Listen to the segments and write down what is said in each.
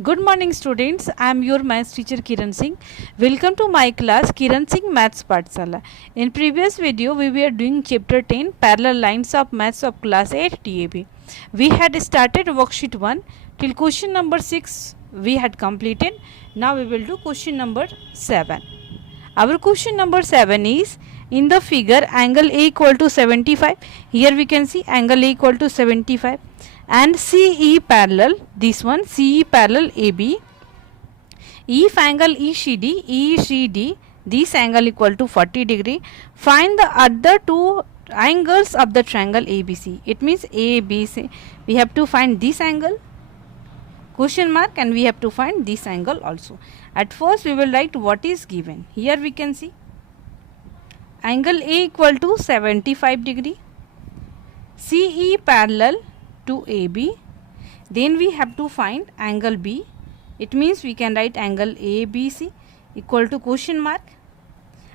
Good morning students, I am your maths teacher Kiran Singh. Welcome to my class Kiran Singh Maths Pathsala. In previous video we were doing chapter 10 parallel lines of maths of class 8 TAB. We had started worksheet 1 till question number 6 we had completed. Now we will do question number 7. Our question number 7 is, in the figure angle A equal to 75. Here we can see angle A equal to 75 and CE parallel, this one CE parallel AB. If angle ECD, this angle equal to 40 degree, find the other two angles of the triangle ABC. It means ABC. We have to find this angle, question mark, and we have to find this angle also. At first we will write what is given. Here we can see angle A equal to 75 degree, CE parallel to AB. Then we have to find angle B. It means we can write angle ABC equal to question mark,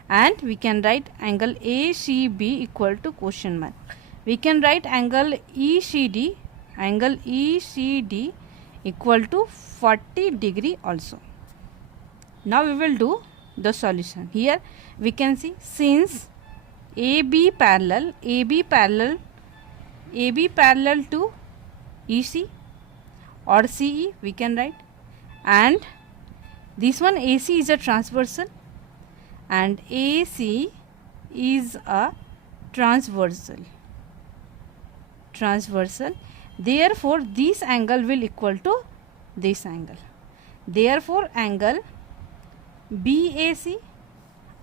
and we can write angle ACB equal to question mark. We can write angle ECD equal to 40 degree also. Now we will do the solution. Here we can see, since AB parallel to EC or CE we can write, and this one AC is a transversal and AC is a transversal. Therefore this angle will equal to this angle. Therefore angle BAC,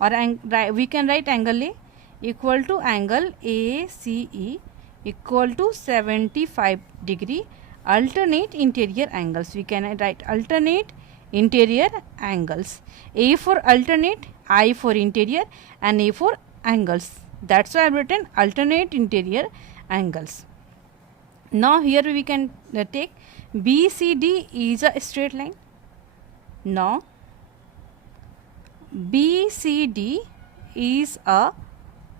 or we can write angle A equal to angle ACE equal to 75 degree alternate interior angles. We can write alternate interior angles. A for alternate, I for interior, and A for angles. That's why I have written alternate interior angles. Now here we can take BCD is a straight line. Now BCD is a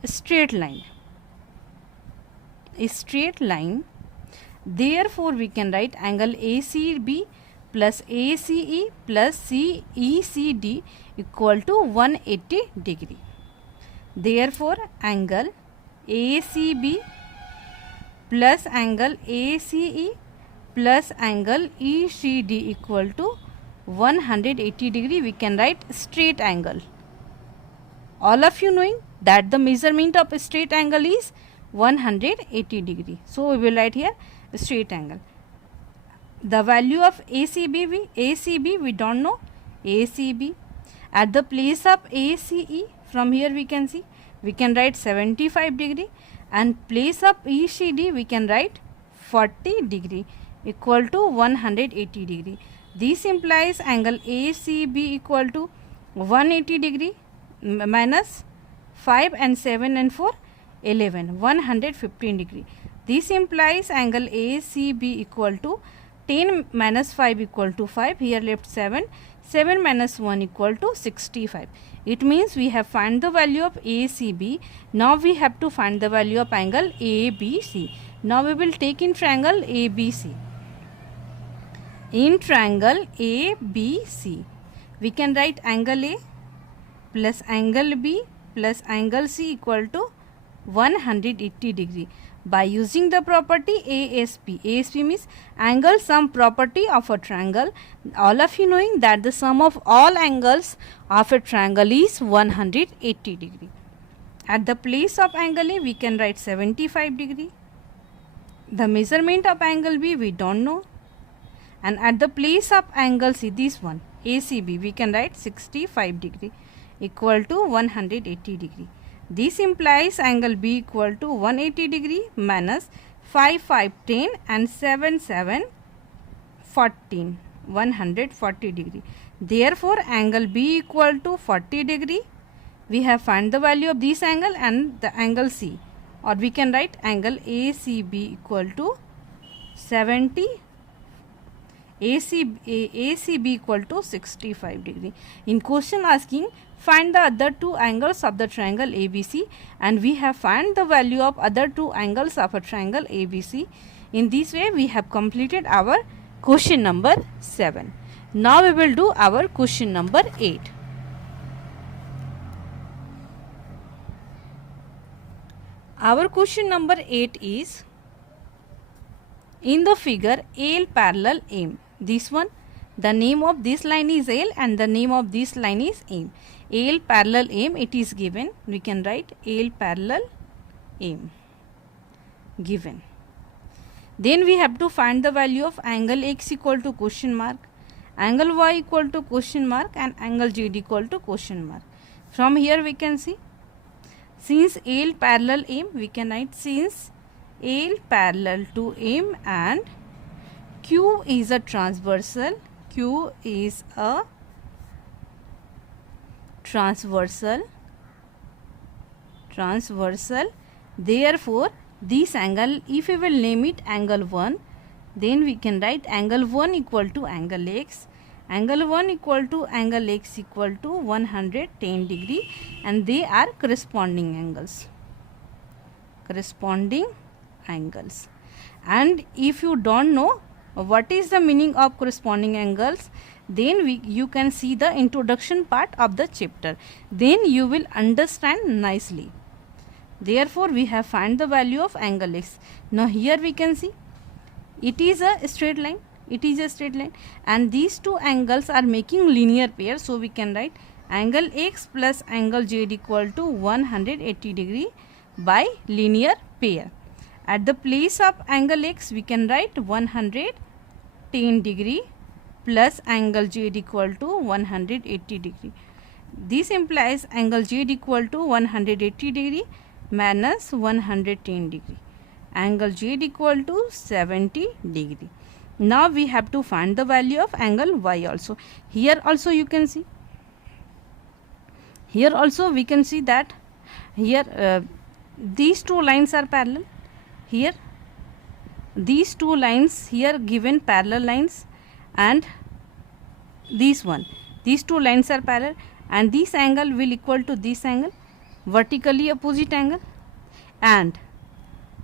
straight line. Therefore we can write angle ACB plus ACE plus CECD equal to 180 degree. Therefore angle ACB plus angle ACE plus angle ECD equal to 180 degree. We can write straight angle. All of you knowing that the measurement of a straight angle is 180 degree. So we will write here straight angle. The value of ACB we don't know. ACB at the place of ACE, from here we can see, we can write 75 degree, and place of ECD we can write 40 degree equal to 180 degree. This implies angle ACB equal to 180 degree minus 5 and 7 and 4 11, 115 degree. This implies angle ACB equal to 10 minus 5 equal to 5. Here left 7. 7 minus 1 equal to 65. It means we have found the value of ACB. Now we have to find the value of angle ABC. Now we will take in triangle ABC. In triangle ABC, we can write angle A plus angle B plus angle C equal to 180 degree by using the property ASP. ASP means angle sum property of a triangle. All of you knowing that the sum of all angles of a triangle is 180 degree. At the place of angle A we can write 75 degree. The measurement of angle B we don't know, and at the place of angle C, this one ACB, we can write 65 degree equal to 180 degree. This implies angle B equal to 180 degree minus 5 5 10 and 7 7 14, 140 degree. Therefore angle B equal to 40 degree. We have found the value of this angle and the angle C, or we can write angle ACB equal to 70, ACB equal to 65 degree. In question asking, find the other two angles of the triangle ABC, and we have found the value of other two angles of a triangle ABC. In this way we have completed our question number 7. Now we will do our question number 8. Our question number 8 is, in the figure AL parallel AM. This one, the name of this line is AL and the name of this line is AM. AL parallel AM, it is given. We can write AL parallel AM given. Then we have to find the value of angle X equal to question mark, angle Y equal to question mark, and angle Z equal to question mark. From here we can see, since AL parallel AM, we can write since AL parallel to AM and Q is a transversal, Q is a transversal, therefore this angle, if we will name it angle 1, then we can write angle 1 equal to angle X, angle 1 equal to angle X equal to 110 degree, and they are corresponding angles. And if you don't know what is the meaning of corresponding angles, then you can see the introduction part of the chapter, then you will understand nicely. Therefore we have found the value of angle X. Now here we can see it is a straight line, and these two angles are making linear pair, so we can write angle X plus angle Z equal to 180 degree by linear pair. At the place of angle X, we can write 110 degree plus angle Z equal to 180 degree. This implies angle Z equal to 180 degree minus 110 degree. Angle Z equal to 70 degree. Now we have to find the value of angle Y also. Here also you can see. Here also we can see that here these two lines are parallel. Here these two lines here given parallel lines, and these two lines are parallel, and this angle will equal to this angle, vertically opposite angle, and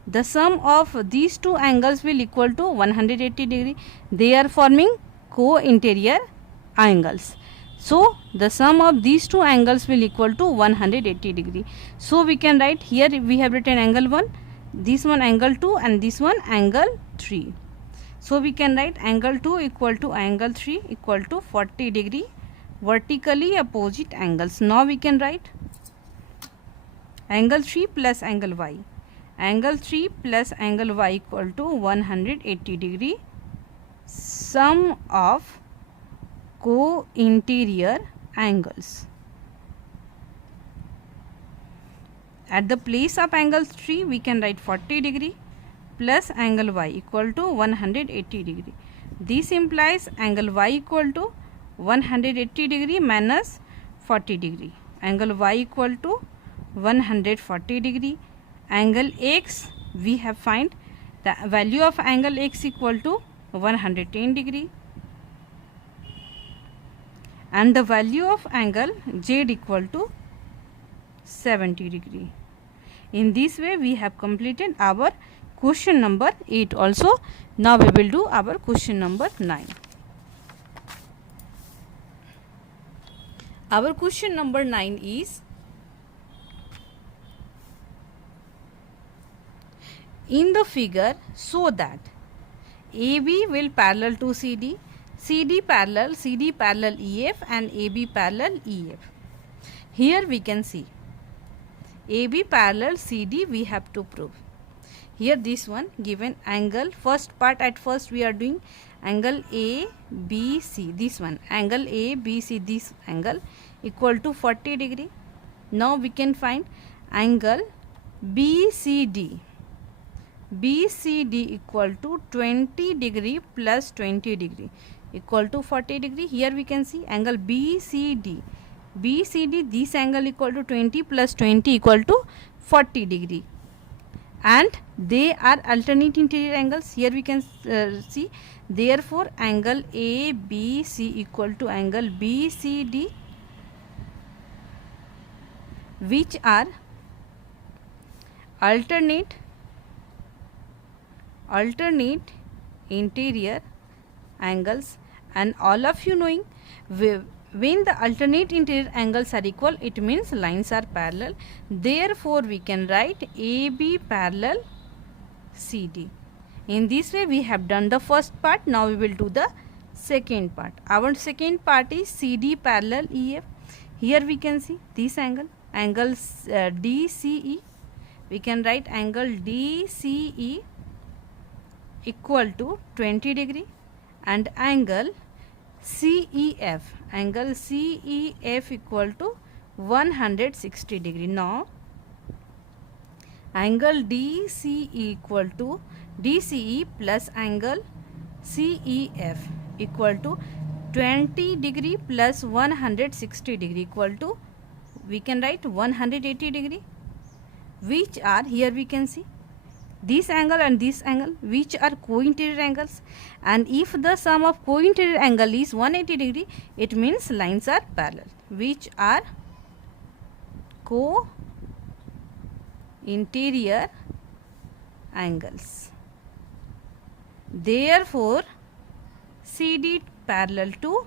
the sum of these two angles will equal to 180 degree. They are forming co-interior angles. So the sum of these two angles will equal to 180 degree. So we can write, here we have written angle 1, this one angle 2, and this one angle 3. So we can write angle 2 equal to angle 3 equal to 40 degree vertically opposite angles. Now we can write angle 3 plus angle Y. Angle 3 plus angle Y equal to 180 degree, sum of co-interior angles. At the place of angle 3, we can write 40 degree plus angle Y equal to 180 degree. This implies angle Y equal to 180 degree minus 40 degree. Angle Y equal to 140 degree. Angle X, we have find the value of angle X equal to 110 degree, and the value of angle Z equal to 70 degree. In this way we have completed our question number 8 also. Now we will do our question number 9. Our question number 9 is, in the figure show that AB will parallel to CD, CD parallel EF, and AB parallel EF. Here we can see AB parallel CD we have to prove. Here this one given angle, first part at first we are doing angle ABC, this one angle ABC, this angle equal to 40 degree. Now we can find angle BCD equal to 20 degree plus 20 degree equal to 40 degree. Here we can see angle BCD, this angle equal to 20 plus 20 equal to 40 degree, and they are alternate interior angles. Here we can see, therefore angle ABC equal to angle BCD, which are alternate interior angles, and all of you knowing when the alternate interior angles are equal, it means lines are parallel. Therefore we can write AB parallel CD. In this way we have done the first part. Now we will do the second part. Our second part is CD parallel EF. Here we can see this angle DCE. We can write angle DCE equal to 20 degree and angle CEF equal to 160 degree. Now angle DCE equal to DCE plus angle CEF equal to 20 degree plus 160 degree equal to, we can write 180 degree, which are, here we can see this angle and this angle, which are co-interior angles, and if the sum of co-interior angle is 180 degree, it means lines are parallel, which are co-interior angles. Therefore CD parallel to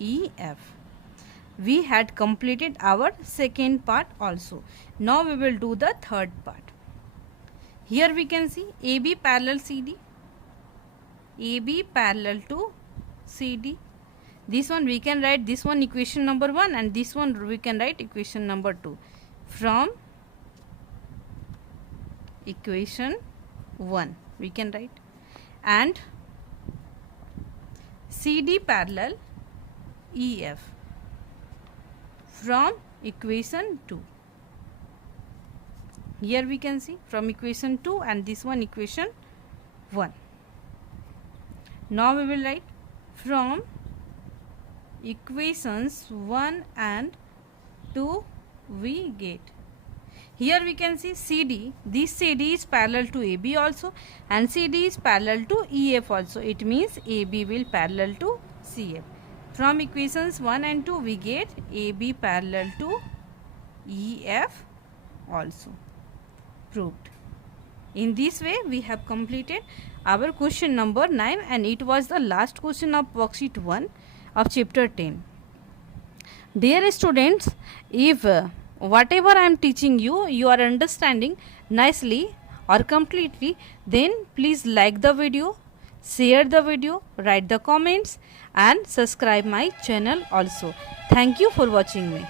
EF. We had completed our second part also. Now we will do the third part. Here we can see AB parallel CD, AB parallel to CD. This one we can write this one equation number 1 and this one we can write equation number 2. From equation 1 we can write, and CD parallel EF from equation 2. Here we can see from equation 2 and this one equation 1. Now we will write from equations 1 and 2 we get. Here we can see CD, this CD is parallel to AB also and CD is parallel to EF also. It means AB will parallel to CF. From equations 1 and 2 we get AB parallel to EF also. Proved. In this way we have completed our question number 9 and it was the last question of worksheet 1 of chapter 10. Dear students, if whatever I am teaching you, you are understanding nicely or completely, then please like the video, share the video, write the comments and subscribe my channel also. Thank you for watching me.